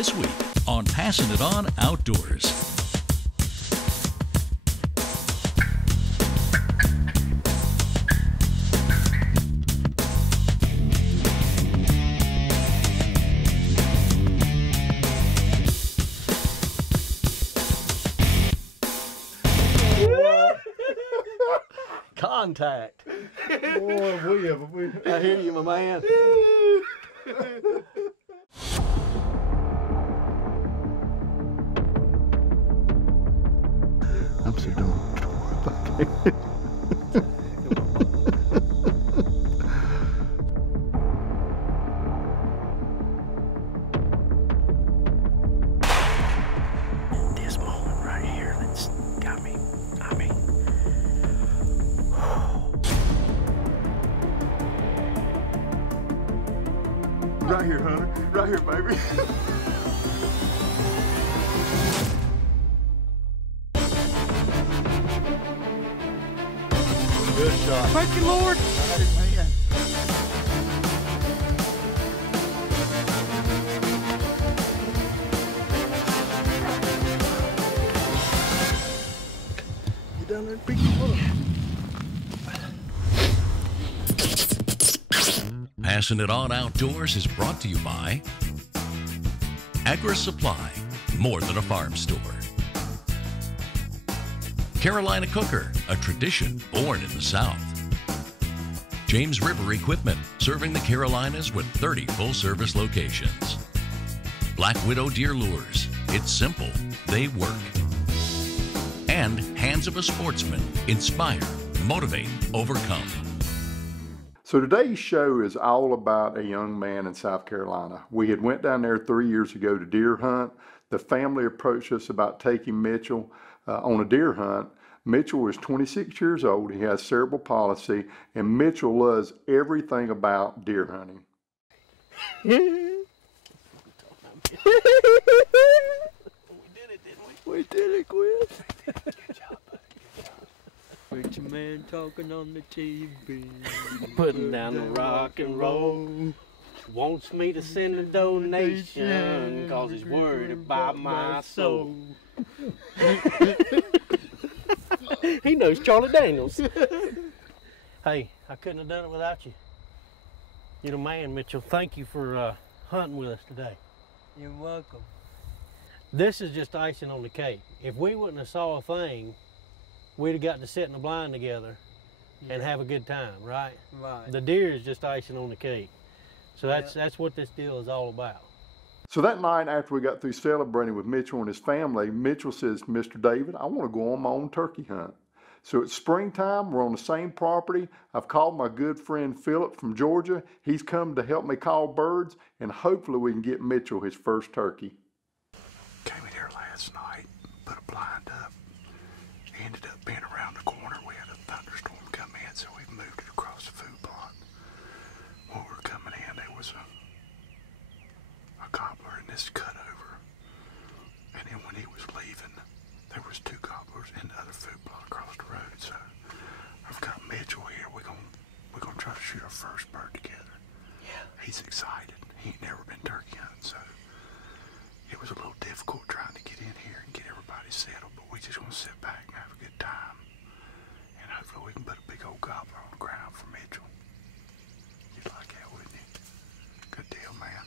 this week on Passing It On Outdoors. Contact. Boy, we have. I hear you, my man. I'm so dumb. This moment right here that's got me, I mean. Right here, Hunter. Right here, baby. Good shot. Thank you, Lord. Man. Get down there and pick him up. Passing It On Outdoors is brought to you by Agri Supply, more than a farm store. Carolina Cooker, a tradition born in the South. James River Equipment, serving the Carolinas with 30 full-service locations. Black Widow Deer Lures, it's simple, they work. And Hands of a Sportsman, inspire, motivate, overcome. So today's show is all about a young man in South Carolina. We had went down there 3 years ago to deer hunt. The family approached us about taking Mitchell on a deer hunt. Mitchell is 26 years old. He has cerebral palsy, and Mitchell loves everything about deer hunting. We did it, didn't we? We did it, Quiz. Good job, buddy. Good job. With your man talking on the TV, putting down the rock and roll. Wants me to send a donation, cause he's worried about my soul. He knows Charlie Daniels. Hey, I couldn't have done it without you. You're the man, Mitchell. Thank you for hunting with us today. You're welcome. This is just icing on the cake. If we wouldn't have saw a thing, we'd have got to sit in the blind together and have a good time, right? Right. The deer is just icing on the cake. So that's what this deal is all about. So that night after we got through celebrating with Mitchell and his family, Mitchell says, Mr. David, I want to go on my own turkey hunt. So it's springtime, we're on the same property. I've called my good friend Philip from Georgia. He's come to help me call birds, and hopefully we can get Mitchell his first turkey. Came in here last night, put a blind up. Ended up being around the corner. We had a thunderstorm come in, so we moved it across the food plot. When we were coming in, there was a gobbler in this cut over. And then when he was leaving, there was two gobblers in the other food plot across the road. So I've got Mitchell here. We're gonna try to shoot our first bird together. Yeah. He's excited. He ain't never been turkey hunting, so it was a little difficult trying to get in here and get everybody settled, but we just gonna sit back and have a good time. And hopefully we can put a big old gobbler on the ground for Mitchell. You'd like that, wouldn't you? Good deal, man.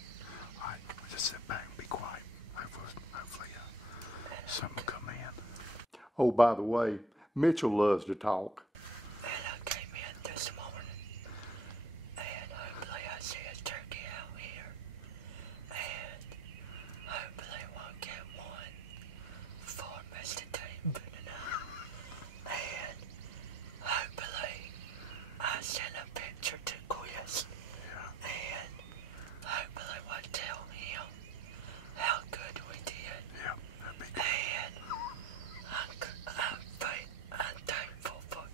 All right, we'll just sit back and be quiet. Hopefully something will come in. Oh, by the way, Mitchell loves to talk. And I came in this morning, and hopefully I see a turkey out here, and hopefully we'll get one for Mr. David and I, and hopefully I send a picture to Quiz, and hopefully we'll tell him how good we did. Yeah, that'd be good. And I'm thankful for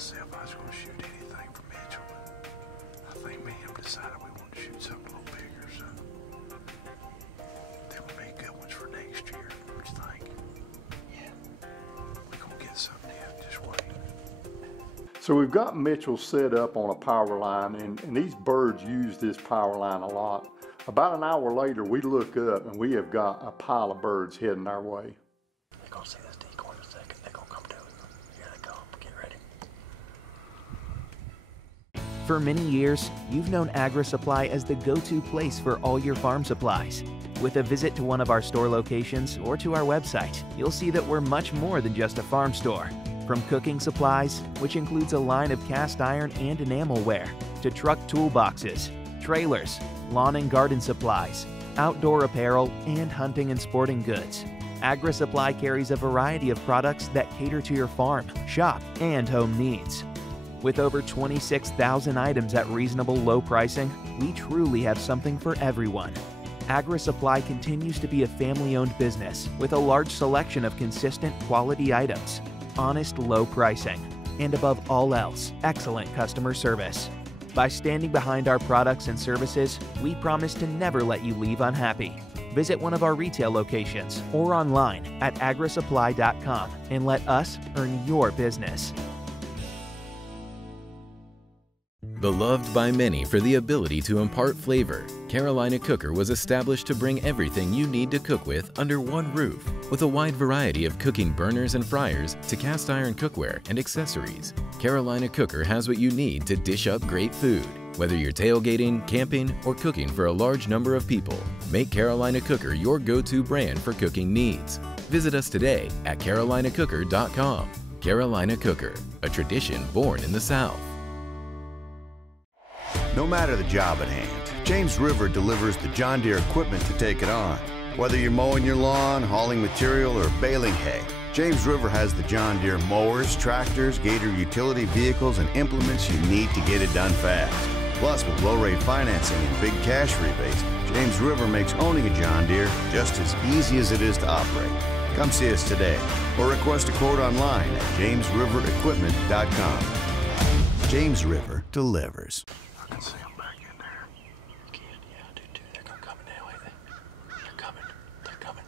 myself I was going to shoot anything from Mitchell, but I think me and him decided we wanted to shoot something a little bigger, so there will be good ones for next year. What you think? Yeah. We're going to get something in, just wait. So we've got Mitchell set up on a power line, and these birds use this power line a lot. About an hour later, we look up and we have got a pile of birds heading our way. They're going to see this decoy in a second. They're going to come to it. Here they come. Get ready. For many years, you've known AgriSupply as the go-to place for all your farm supplies. With a visit to one of our store locations or to our website, you'll see that we're much more than just a farm store. From cooking supplies, which includes a line of cast iron and enamelware, to truck toolboxes, trailers, lawn and garden supplies, outdoor apparel, and hunting and sporting goods. AgriSupply carries a variety of products that cater to your farm, shop, and home needs. With over 26,000 items at reasonable low pricing, we truly have something for everyone. AgriSupply continues to be a family-owned business with a large selection of consistent quality items, honest low pricing, and above all else, excellent customer service. By standing behind our products and services, we promise to never let you leave unhappy. Visit one of our retail locations or online at agrisupply.com and let us earn your business. Beloved by many for the ability to impart flavor, Carolina Cooker was established to bring everything you need to cook with under one roof, with a wide variety of cooking burners and fryers to cast iron cookware and accessories. Carolina Cooker has what you need to dish up great food. Whether you're tailgating, camping, or cooking for a large number of people, make Carolina Cooker your go-to brand for cooking needs. Visit us today at carolinacooker.com. Carolina Cooker, a tradition born in the South. No matter the job at hand, James River delivers the John Deere equipment to take it on. Whether you're mowing your lawn, hauling material, or baling hay, James River has the John Deere mowers, tractors, Gator utility vehicles, and implements you need to get it done fast. Plus, with low-rate financing and big cash rebates, James River makes owning a John Deere just as easy as it is to operate. Come see us today or request a quote online at jamesriverequipment.com. James River delivers. I can see them back in there. You can? Yeah, I do too. They're going to come now, ain't they? They're coming. They're coming.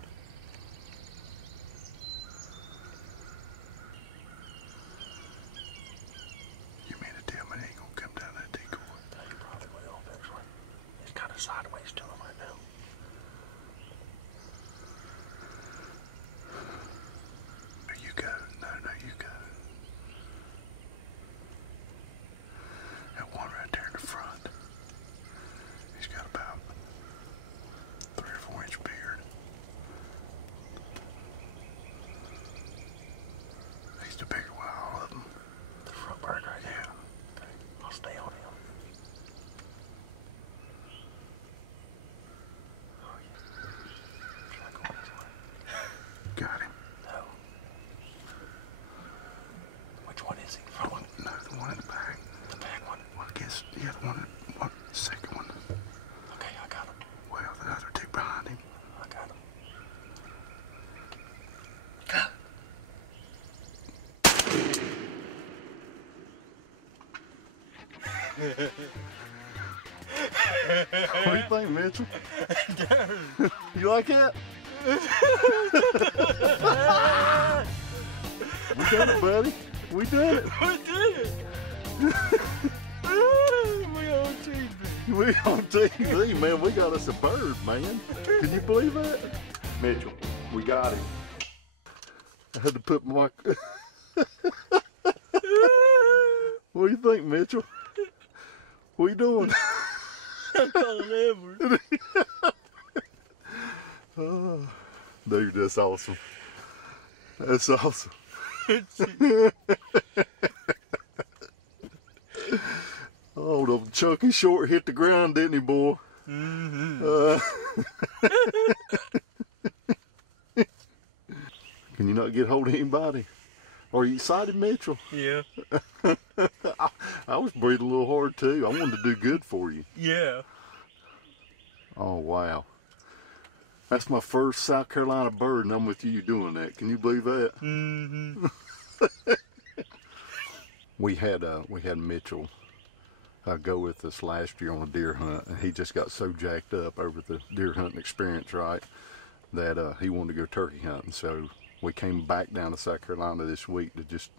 You mean to tell me they ain't going to come down that decoy? Yeah, you probably will, eventually. It's kind of sideways to them right now. No, you go. No, you go. That one right there in the front. He's got about 3 or 4 inch beard. He's the bigger one of all of them. The front bird right there? Yeah. Okay. I'll stay on him. Oh, yeah. Should I go this way? Got him. No. Which one is he? Front one? No, the one in the back. The back one? Well, I guess, yeah, the one, second one. Okay, I got him. Well, the other two behind him. I got him. What do you think, Mitchell? You like that? We done it, buddy. We did it. We did it! We on TV. We on TV, man. We got us a bird, man. Can you believe that? Mitchell, we got him. I had to put my... What do you think, Mitchell? What you doing? I'm calling Edward. Oh, dude, that's awesome. That's awesome. Oh, the Chucky Short hit the ground, didn't he, boy? Mm-hmm. Can you not get hold of anybody? Are you excited, Mitchell? Yeah. I was breathing a little hard, too. I wanted to do good for you. Yeah. Oh, wow. That's my first South Carolina bird, and I'm with you doing that. Can you believe that? Mm-hmm. we had Mitchell go with us last year on a deer hunt, and he just got so jacked up over the deer hunting experience, right, that he wanted to go turkey hunting. So we came back down to South Carolina this week to just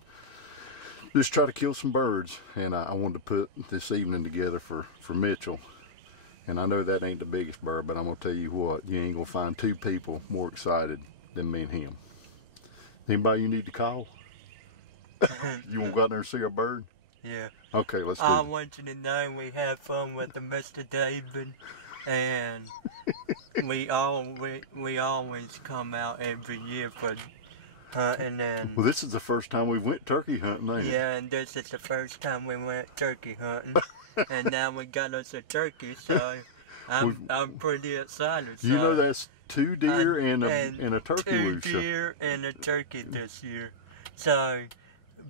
try to kill some birds, and I wanted to put this evening together for Mitchell. And I know that ain't the biggest bird, but I'm gonna tell you what, you ain't gonna find two people more excited than me and him. Anybody you need to call? You want to go out there and see a bird? Yeah. Okay, let's do I it. want you to know we have fun with the Mr. David, and we always come out every year for hunting. And Well, this is the first time we went turkey hunting, ain't it? yeah, and this is the first time we went turkey hunting, and now we got us a turkey, so I'm pretty excited. You know so- that's 2 deer and a turkey 2 loose. deer and a turkey this year, so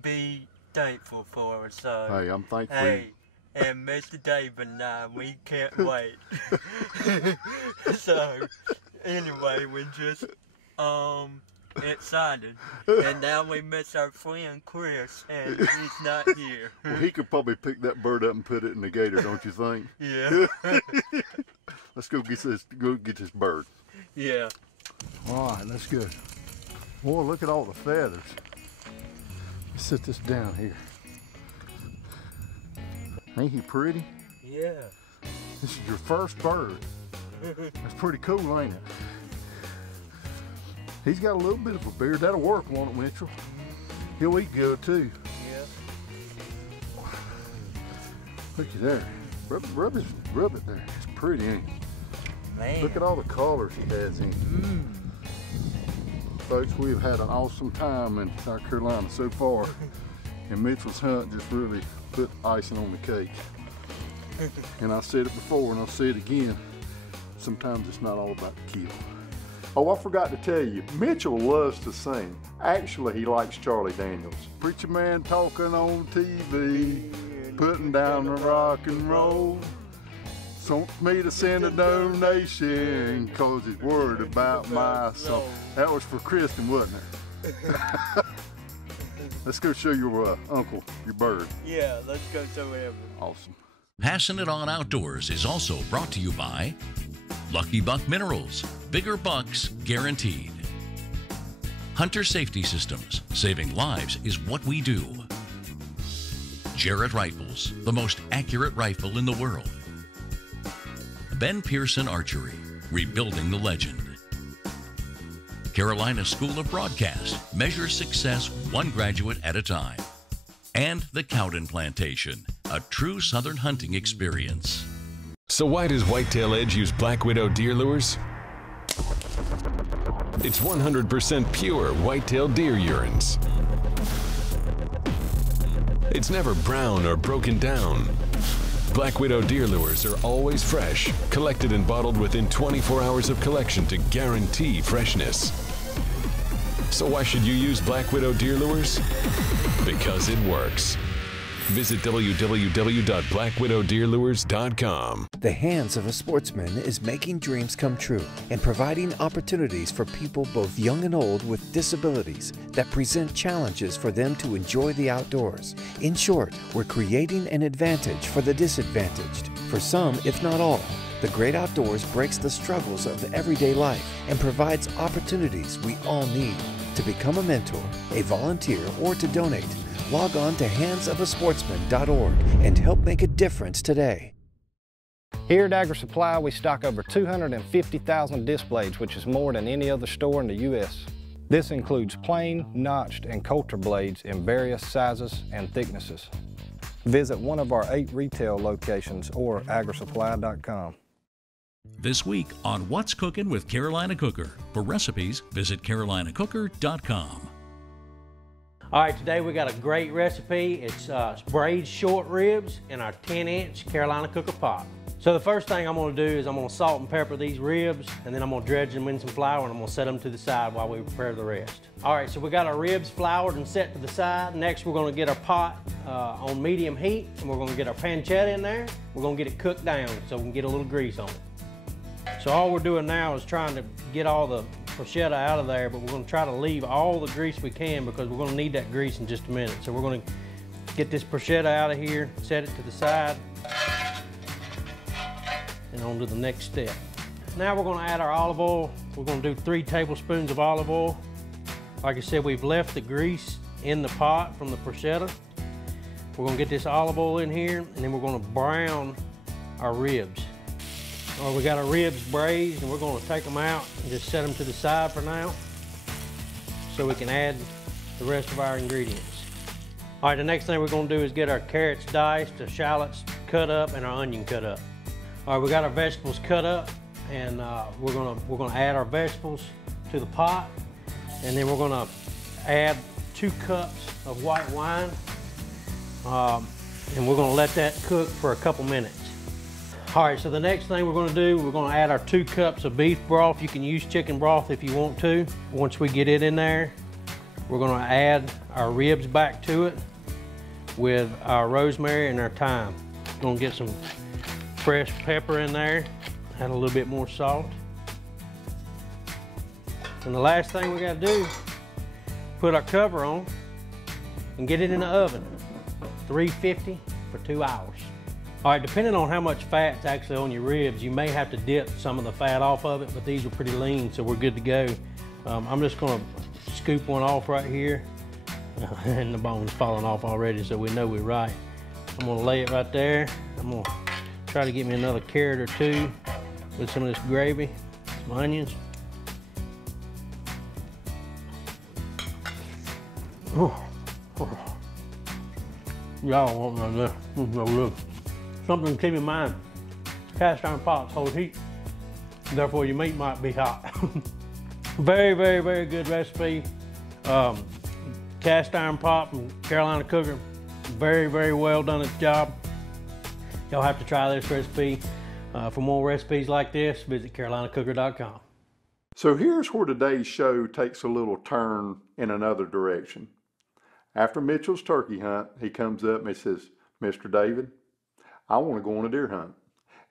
be thankful for us. So Hey, I'm thankful. hey, and Mr. David and I, we can't wait. So anyway, we're just excited, and now we miss our friend Chris, and he's not here. Well, he could probably pick that bird up and put it in the gator, don't you think? Yeah. Let's go get this bird. Yeah. All right, that's good. Boy, look at all the feathers. Let's sit this down here. Ain't he pretty? Yeah. This is your first bird. That's pretty cool, ain't it? He's got a little bit of a beard. That'll work, won't it, Mitchell? He'll eat good, too. Yeah. Looky there. Rub it there. It's pretty, ain't it? Man. Look at all the colors he has in. Folks, we've had an awesome time in South Carolina so far, and Mitchell's hunt just really put icing on the cake. And I said it before and I'll say it again, sometimes it's not all about the kill. Oh, I forgot to tell you, Mitchell loves to sing. Actually, he likes Charlie Daniels. Preacher man talking on TV, putting down the rock and roll. Wants me to send a donation, cause he's worried about my soul. That was for Kristen, wasn't it? Let's go show your uncle your bird. Yeah, let's go show him. Awesome. Passing It On Outdoors is also brought to you by Lucky Buck Minerals, bigger bucks guaranteed. Hunter Safety Systems, saving lives is what we do. Jarrett Rifles, the most accurate rifle in the world. Ben Pearson Archery, rebuilding the legend. Carolina School of Broadcast, measure success one graduate at a time. And the Cowden Plantation, a true southern hunting experience. So why does Whitetail Edge use Black Widow deer lures? It's 100% pure whitetail deer urines. It's never brown or broken down. Black Widow deer lures are always fresh, collected and bottled within 24 hours of collection to guarantee freshness. So why should you use Black Widow deer lures? Because it works. Visit www.blackwidowdeerlures.com. The Hands of a Sportsman is making dreams come true and providing opportunities for people both young and old with disabilities that present challenges for them to enjoy the outdoors. In short, we're creating an advantage for the disadvantaged. For some, if not all, the great outdoors breaks the struggles of everyday life and provides opportunities we all need. To become a mentor, a volunteer, or to donate, log on to handsofasportsman.org and help make a difference today. Here at Agri Supply, we stock over 250,000 disc blades, which is more than any other store in the U.S. This includes plain, notched, and coulter blades in various sizes and thicknesses. Visit one of our 8 retail locations or agrisupply.com. This week on What's Cooking with Carolina Cooker. For recipes, visit carolinacooker.com. All right, today we got a great recipe. It's braised short ribs in our 10-inch Carolina Cooker pot. So the first thing I'm gonna do is I'm gonna salt and pepper these ribs, and then I'm gonna dredge them in some flour, and I'm gonna set them to the side while we prepare the rest. All right, so we got our ribs floured and set to the side. Next, we're gonna get our pot on medium heat, and we're gonna get our pancetta in there. We're gonna get it cooked down so we can get a little grease on it. So all we're doing now is trying to get all the bruschetta out of there, but we're gonna try to leave all the grease we can because we're gonna need that grease in just a minute. So we're gonna Get this bruschetta out of here, set it to the side, and on to the next step. Now we're gonna add our olive oil. We're gonna do 3 tablespoons of olive oil. Like I said, we've left the grease in the pot from the bruschetta. We're gonna get this olive oil in here, and then we're gonna brown our ribs. We got our ribs braised, and we're gonna take them out and just set them to the side for now, so we can add the rest of our ingredients. All right, the next thing we're gonna do is get our carrots diced, the shallots cut up, and our onion cut up. All right, we got our vegetables cut up, and we're gonna add our vegetables to the pot, and then we're gonna add 2 cups of white wine, and we're gonna let that cook for a couple minutes. All right, so the next thing we're gonna do, we're gonna add our 2 cups of beef broth. You can use chicken broth if you want to. Once we get it in there, we're gonna add our ribs back to it with our rosemary and our thyme. Gonna get some fresh pepper in there, add a little bit more salt. And the last thing we gotta do, put our cover on and get it in the oven, 350 for 2 hours. All right, depending on how much fat's actually on your ribs, you may have to dip some of the fat off of it, but these are pretty lean, so we're good to go. I'm just gonna scoop one off right here, and the bone's falling off already, so we know we're right. I'm gonna lay it right there. I'm gonna try to get me another carrot or 2 with some of this gravy, some onions. Oh. Y'all want none of this. Something to keep in mind, cast iron pots hold heat, therefore your meat might be hot. Very, very, very good recipe. Cast iron pot from Carolina Cooker. Very, very well done its job. Y'all have to try this recipe. For more recipes like this, visit carolinacooker.com. So here's where today's show takes a little turn in another direction. After Mitchell's turkey hunt, he comes up and he says, "Mr. David, I want to go on a deer hunt,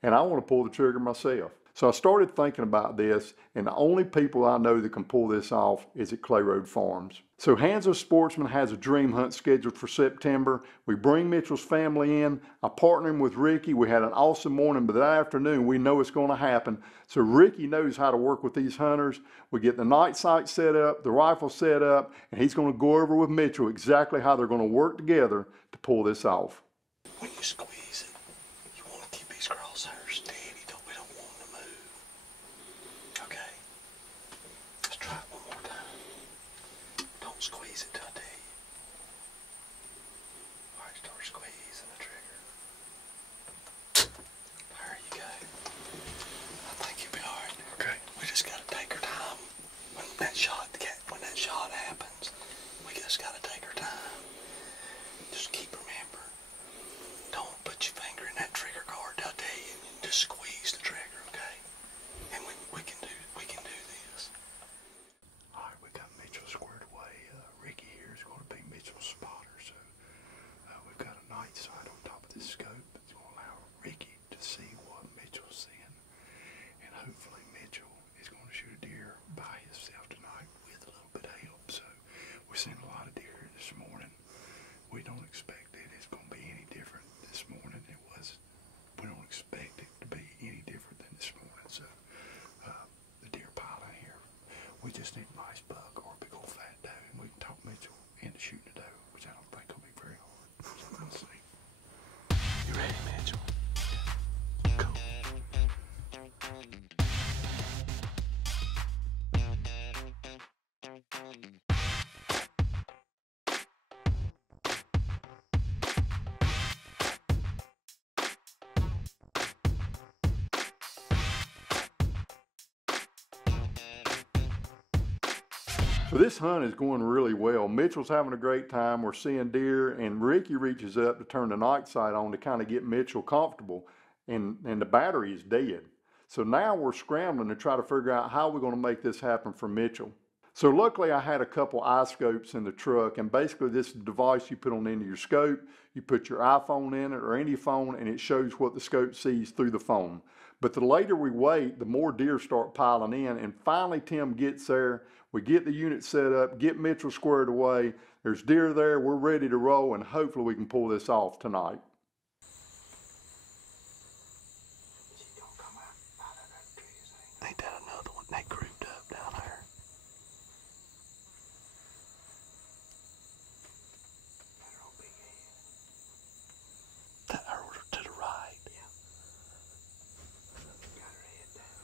and I want to pull the trigger myself." So I started thinking about this, and the only people I know that can pull this off is at Clay Road Farms. So Hands of Sportsman has a dream hunt scheduled for September. We bring Mitchell's family in. I partner him with Ricky. We had an awesome morning, but that afternoon we know it's going to happen. So Ricky knows how to work with these hunters. We get the night sight set up, the rifle set up, and he's going to go over with Mitchell exactly how they're going to work together to pull this off. When you squeeze it, you want to keep these crosshairs steady. We don't want them to move. Okay? Let's try it one more time. Don't squeeze it till I tell you. Alright, start squeezing the trigger. There you go. I think you'll be alright. Okay. We just gotta take our time. When that shot happens, we just gotta take our time. Just keep remembering. Don't put your finger in that trigger guard till I tell you, and just squeeze the trigger, okay? And we can do this. All right, we got Mitchell squared away. Ricky here is going to be Mitchell's spotter, so we've got a night sight on top of this scope. It's going to allow Ricky to see what Mitchell's seeing, and hopefully Mitchell is going to shoot a deer by himself tonight with a little bit of help. So we're seeing a lot of deer this morning. We don't expect that it's going to be any different this morning. We don't expect it to be any different than this morning. So the deer pile in here, we just need a nice buck or a big old fat doe, and we can talk Mitchell into shooting a doe, which I don't think will be very hard. So we'll see. You ready, Mitchell? Cool. So this hunt is going really well. Mitchell's having a great time. We're seeing deer, and Ricky reaches up to turn the night sight on to kind of get Mitchell comfortable, and the battery is dead. So now we're scrambling to try to figure out how we're going to make this happen for Mitchell. So luckily I had a couple eye scopes in the truck, and basically this device you put on the end of your scope, you put your iPhone in it or any phone, and it shows what the scope sees through the phone. But the later we wait, the more deer start piling in, and finally Tim gets there. We get the unit set up, get Mitchell squared away. There's deer there, we're ready to roll, and hopefully we can pull this off tonight. Ain't that another one? They grouped up down there. That over to the right. Yeah. Got her head down.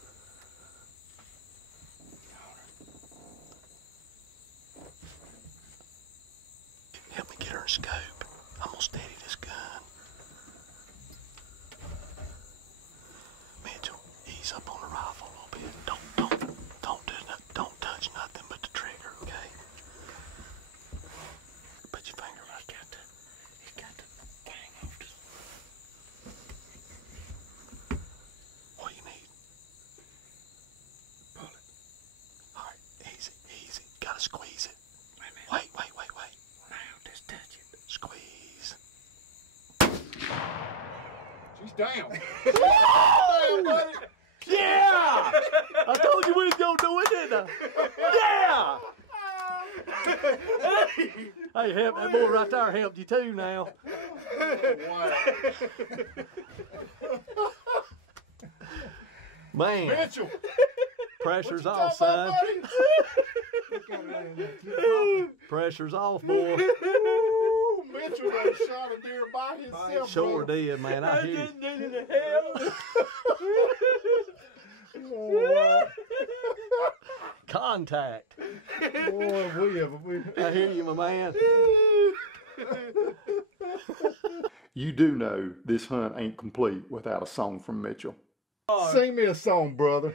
Help me get her a scope. I'm gonna steady this gun. Mitchell, ease up on the rifle a little bit. Don't touch nothing but the trigger, okay? Put your finger right there. He got the thing off the... What you need? Pull it. Alright, easy. Gotta squeeze it. Wait. Now, just touch it. Squeeze. She's down. Damn, buddy. Yeah! I told you we was gonna do it, didn't I? Yeah! Hey, that boy right there helped you too now. Wow. Man, Mitchell, pressure's what you off, talking son. about, Pressure's off, boy. Ooh, Mitchell done shot a deer by himself. Sure did, man. I hear you. Needed a help. Oh, Contact. boy, I hear you, my man. You do know this hunt ain't complete without a song from Mitchell. Sing me a song, brother.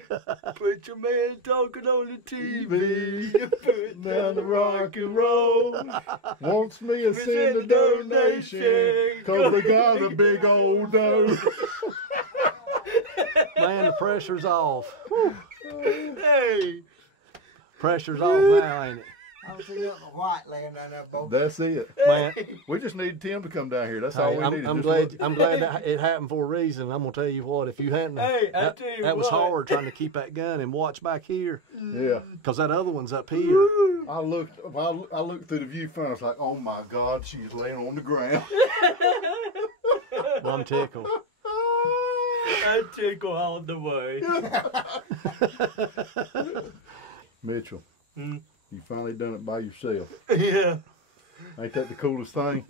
Put your man talking on the TV. Put down the rock and roll. Wants me to send a donation, 'cause we got a big old doe. Man, the pressure's off. Hey. Pressure's off now, ain't it? I was seeing a white laying down there, both. That's it. Man, we just need Tim to come down here. That's hey, all we needed. I'm glad that it happened for a reason. I'm gonna tell you what, if you hadn't, that was hard trying to keep that gun and watch back here. Yeah. Cause that other one's up here. I looked through the viewfinder. I was like, oh my God, she's laying on the ground. Well, I'm tickled. I tickle all the way. Mitchell, you finally done it by yourself. Yeah. Ain't that the coolest thing?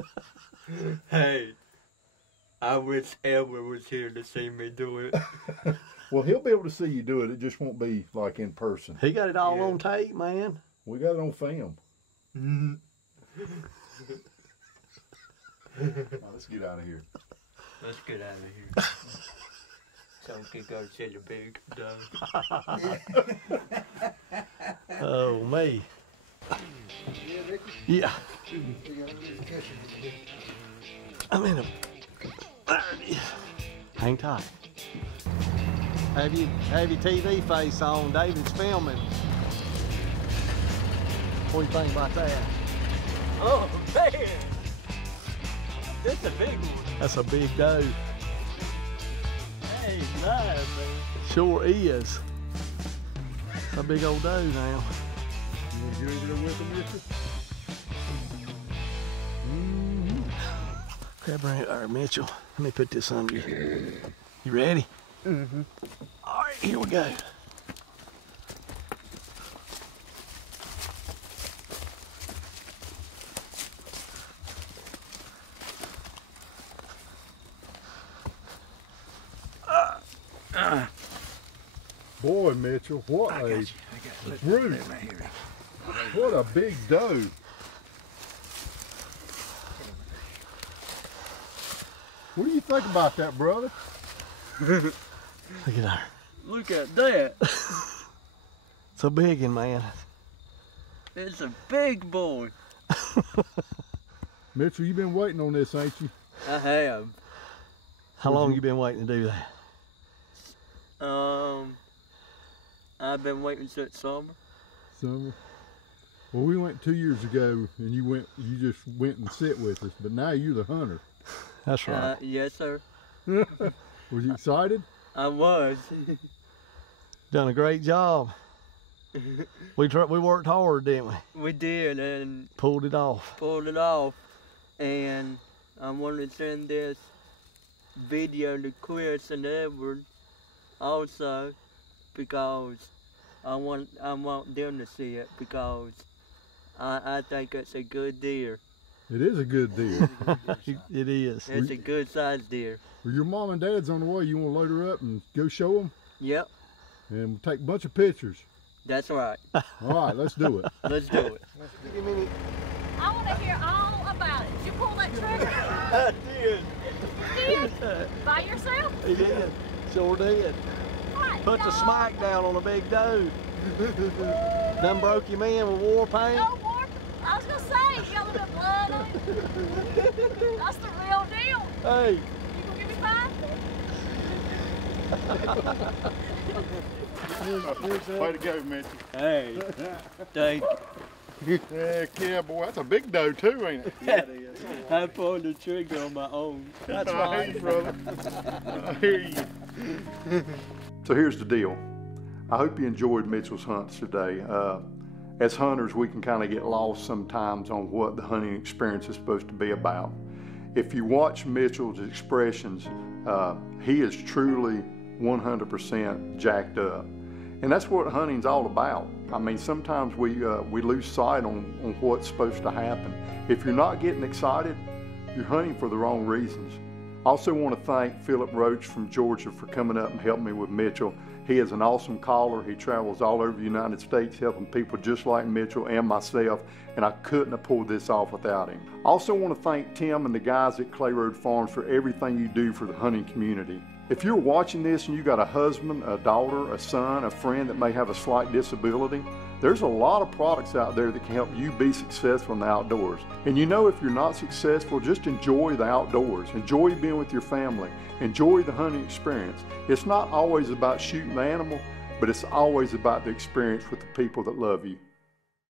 Hey, I wish Edward was here to see me do it. Well, he'll be able to see you do it. It just won't be like in person. He got it all on tape, man. We got it on film. Now, let's get out of here. Let's get out of here. So we can go see the big doe. Oh, me. Yeah. I'm in a... There it is. Hang tight. Have your TV face on. David's filming. What do you think about that? Oh, man. That's a big one. That's a big doe. Hey, nice, man. Sure is. It's a big old doe now. You want to get over there with him, Mitchell? Grab her right there, Mitchell. Let me put this under you. You ready? Mm-hmm. All right, here we go. Boy, Mitchell, what a brute. What a big doe. What do you think about that, brother? Look at her. Look at that. It's a big one, man. It's a big boy. Mitchell, you've been waiting on this, ain't you? I have. How long you been waiting to do that? I've been waiting since summer. Summer. Well, we went 2 years ago, and you just went and sit with us, but now you're the hunter. That's right. Yes, sir. Was you excited? I was. Done a great job. We worked hard, didn't we? We did, and pulled it off. And I want to send this video to Chris and Edward also, because I want them to see it, because I think it's a good deer. It is a good deer. It is. It's a good sized deer. Well, your mom and dad's on the way. You want to load her up and go show them? Yep. And take a bunch of pictures. That's right. All right, let's do it. Let's do it. I want to hear all about it. Did you pull that trigger? I did. You did? By yourself? He did. Sure did. Put the smack down on a big doe. Done broke him in with war paint. No war. I was going to say, you got a little bit of blood on it. That's the real deal. Hey. You going to give me 5? Way to go, Mitchell. Hey, thank you. Yeah, boy, that's a big doe too, ain't it? Yeah, it is. I pulled the trigger on my own. That's right. I hear you, brother. I hear you. So here's the deal. I hope you enjoyed Mitchell's hunts today. As hunters, we can kind of get lost sometimes on what the hunting experience is supposed to be about. If you watch Mitchell's expressions, he is truly 100% jacked up. And that's what hunting's all about. I mean, sometimes we lose sight on what's supposed to happen. If you're not getting excited, you're hunting for the wrong reasons. I also want to thank Philip Roach from Georgia for coming up and helping me with Mitchell. He is an awesome caller. He travels all over the United States helping people just like Mitchell and myself, and I couldn't have pulled this off without him. I also want to thank Tim and the guys at Clay Road Farms for everything you do for the hunting community. If you're watching this and you got a husband, a daughter, a son, a friend that may have a slight disability, there's a lot of products out there that can help you be successful in the outdoors. And you know, if you're not successful, just enjoy the outdoors. Enjoy being with your family. Enjoy the hunting experience. It's not always about shooting the animal, but it's always about the experience with the people that love you.